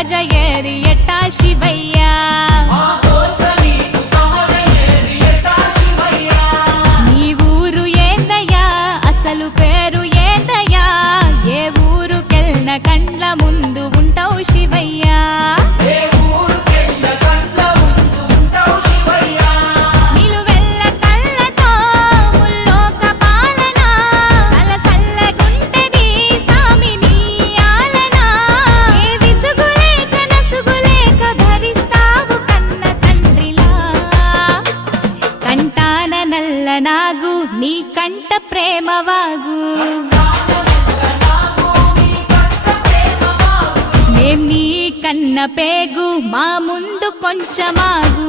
సమజ ఏరి ఎట్టా శివయ్యా నీ ఊరు ఏందయ్యా అసలు పేరు ఏందయ్యా ఏ ఊరుకెళ్ళిన కండ్ల ముందు ఉంటావు శివయ్యా నాగు నీ కంట ప్రేమవాగు మేం నీ కన్న పేగు మా ముందు కొంచెమాగు